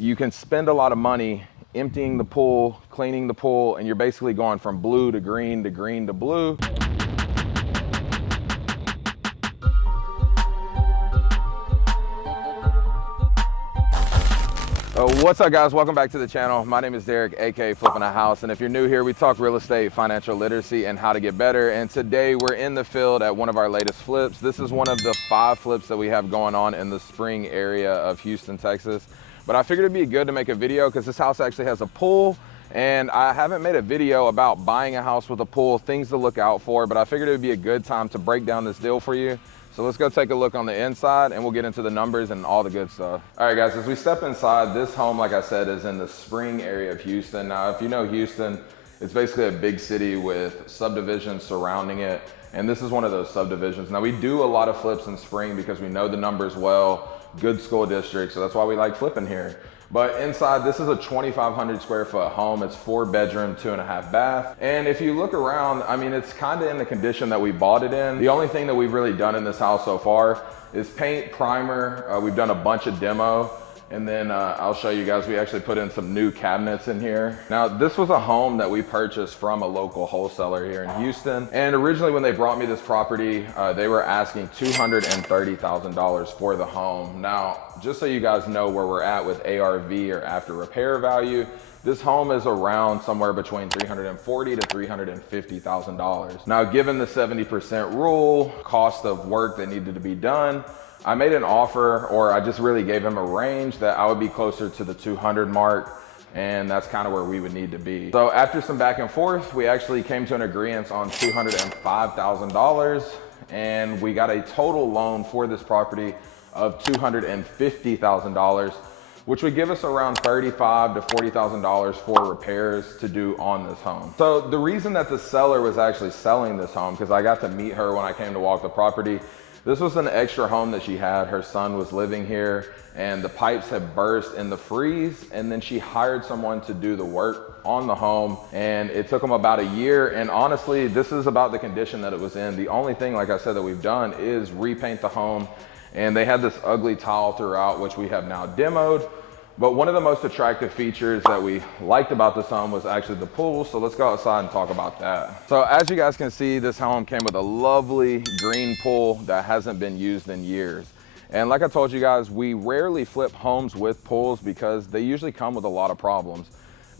You can spend a lot of money emptying the pool, cleaning the pool, and you're basically going from blue to green to green to blue. What's up, guys? Welcome back to the channel. My name is Derek, aka Flipping a House, and if you're new here, we talk real estate, financial literacy, and how to get better. And today we're in the field at one of our latest flips. This is one of the 5 flips that we have going on in the Spring area of Houston, Texas. But I figured it'd be good to make a video because this house actually has a pool, and I haven't made a video about buying a house with a pool, things to look out for, but I figured it would be a good time to break down this deal for you. So let's go take a look on the inside and we'll get into the numbers and all the good stuff. All right, guys, as we step inside, this home, like I said, is in the Spring area of Houston. Now, if you know Houston, it's basically a big city with subdivisions surrounding it. And this is one of those subdivisions. Now, we do a lot of flips in Spring because we know the numbers well, good school district. So that's why we like flipping here. But inside, this is a 2,500 square foot home. It's 4 bedroom, 2.5 bath. And if you look around, I mean, it's kind of in the condition that we bought it in. The only thing that we've really done in this house so far is paint, primer. We've done a bunch of demo. And then I'll show you guys, we actually put in some new cabinets in here. Now, this was a home that we purchased from a local wholesaler here in Houston. And originally when they brought me this property, they were asking $230,000 for the home. Now, just so you guys know where we're at with ARV or after repair value, this home is around somewhere between $340,000 to $350,000. Now, given the 70% rule, cost of work that needed to be done, I made an offer, or I just really gave him a range that I would be closer to the 200 mark, and that's kind of where we would need to be. So after some back and forth, we actually came to an agreement on $205,000, and we got a total loan for this property of $250,000, which would give us around $35,000 to $40,000 for repairs to do on this home. So the reason that the seller was actually selling this home, because I got to meet her when I came to walk the property, this was an extra home that she had. Her son was living here and the pipes had burst in the freeze, and then she hired someone to do the work on the home, and it took them about a year. And honestly, this is about the condition that it was in. The only thing, like I said, that we've done is repaint the home, and they had this ugly tile throughout, which we have now demoed. But one of the most attractive features that we liked about this home was actually the pool. So let's go outside and talk about that. So as you guys can see, this home came with a lovely green pool that hasn't been used in years. And like I told you guys, we rarely flip homes with pools because they usually come with a lot of problems.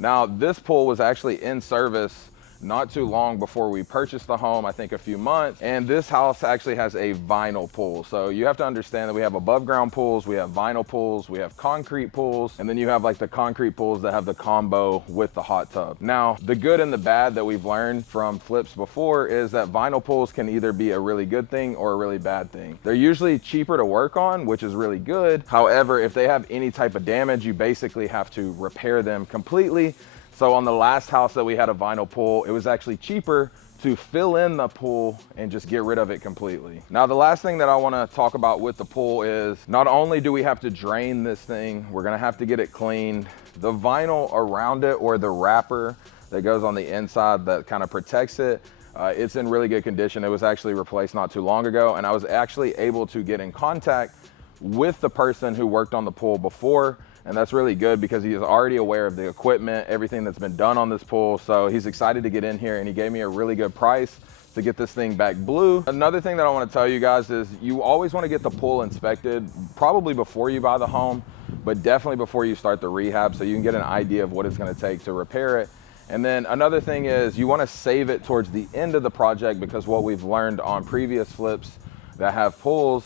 Now, this pool was actually in service not too long before we purchased the home, I think a few months. And this house actually has a vinyl pool. So you have to understand that we have above ground pools, we have vinyl pools, we have concrete pools, and then you have like the concrete pools that have the combo with the hot tub. Now, the good and the bad that we've learned from flips before is that vinyl pools can either be a really good thing or a really bad thing. They're usually cheaper to work on, which is really good. However, if they have any type of damage, you basically have to repair them completely. So on the last house that we had a vinyl pool, it was actually cheaper to fill in the pool and just get rid of it completely. Now, the last thing that I wanna talk about with the pool is not only do we have to drain this thing, we're gonna have to get it cleaned. The vinyl around it, or the wrapper that goes on the inside that kind of protects it, it's in really good condition. It was actually replaced not too long ago, and I was actually able to get in contact with the person who worked on the pool before. And that's really good because he is already aware of the equipment, everything that's been done on this pool. So he's excited to get in here, and he gave me a really good price to get this thing back blue. Another thing that I want to tell you guys is you always want to get the pool inspected, probably before you buy the home, but definitely before you start the rehab, so you can get an idea of what it's going to take to repair it. And then another thing is you want to save it towards the end of the project, because what we've learned on previous flips that have pools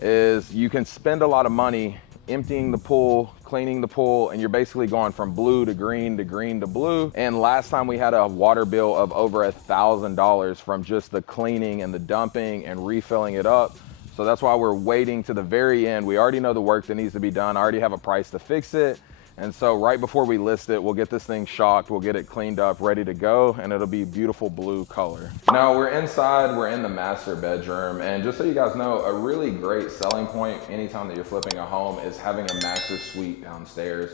is you can spend a lot of money emptying the pool, cleaning the pool, and you're basically going from blue to green to green to blue. And last time we had a water bill of over $1,000 from just the cleaning and the dumping and refilling it up. So that's why we're waiting to the very end. We already know the work that needs to be done. I already have a price to fix it. And so right before we list it, we'll get this thing shocked, we'll get it cleaned up, ready to go, and it'll be beautiful blue color. Now we're inside, we're in the master bedroom, and just so you guys know, a really great selling point anytime that you're flipping a home is having a master suite downstairs,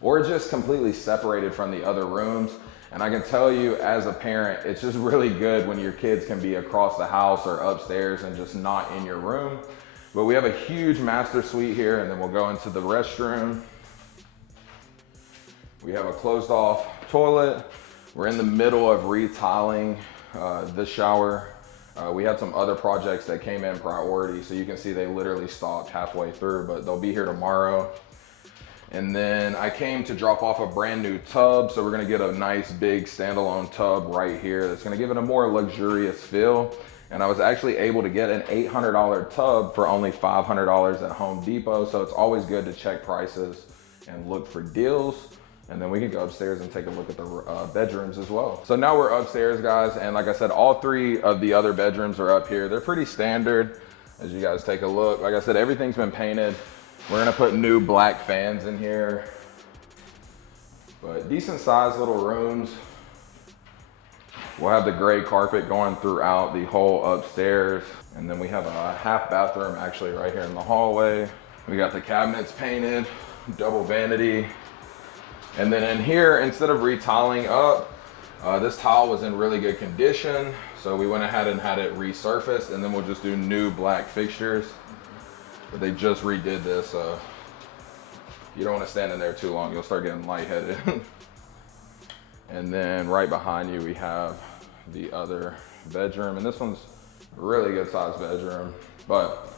or just completely separated from the other rooms. And I can tell you as a parent, it's just really good when your kids can be across the house or upstairs and just not in your room. But we have a huge master suite here, and then we'll go into the restroom. We have a closed off toilet. We're in the middle of retiling the shower. We had some other projects that came in priority, so you can see they literally stopped halfway through, but they'll be here tomorrow. And then I came to drop off a brand new tub, so we're gonna get a nice big standalone tub right here that's gonna give it a more luxurious feel. And I was actually able to get an $800 tub for only $500 at Home Depot, so it's always good to check prices and look for deals. And then we can go upstairs and take a look at the bedrooms as well. So now we're upstairs, guys, and like I said, all 3 of the other bedrooms are up here. They're pretty standard as you guys take a look. Like I said, everything's been painted. We're gonna put new black fans in here, but decent sized little rooms. We'll have the gray carpet going throughout the whole upstairs. And then we have a half bathroom actually right here in the hallway. We got the cabinets painted, double vanity. And then in here, instead of retiling up, this tile was in really good condition. So we went ahead and had it resurfaced, and then we'll just do new black fixtures. But they just redid this, so you don't want to stand in there too long. You'll start getting lightheaded. And then right behind you, we have the other bedroom. And this one's a really good sized bedroom. But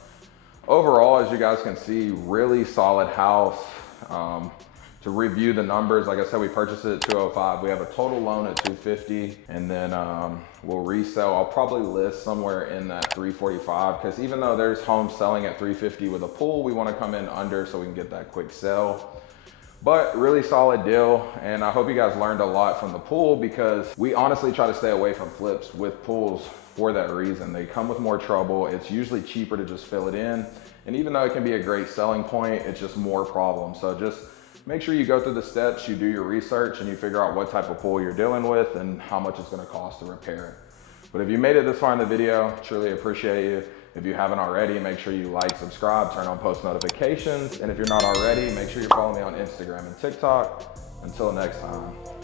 overall, as you guys can see, really solid house. To review the numbers, like I said, we purchased it at $205. We have a total loan at $250, and then we'll resell. I'll probably list somewhere in that $345, because even though there's homes selling at $350 with a pool, we want to come in under so we can get that quick sell. But really solid deal, and I hope you guys learned a lot from the pool, because we honestly try to stay away from flips with pools for that reason. They come with more trouble. It's usually cheaper to just fill it in, and even though it can be a great selling point, it's just more problems. So just make sure you go through the steps, you do your research, and you figure out what type of pool you're dealing with and how much it's gonna cost to repair it. But if you made it this far in the video, truly appreciate you. If you haven't already, make sure you like, subscribe, turn on post notifications. And if you're not already, make sure you follow me on Instagram and TikTok. Until next time.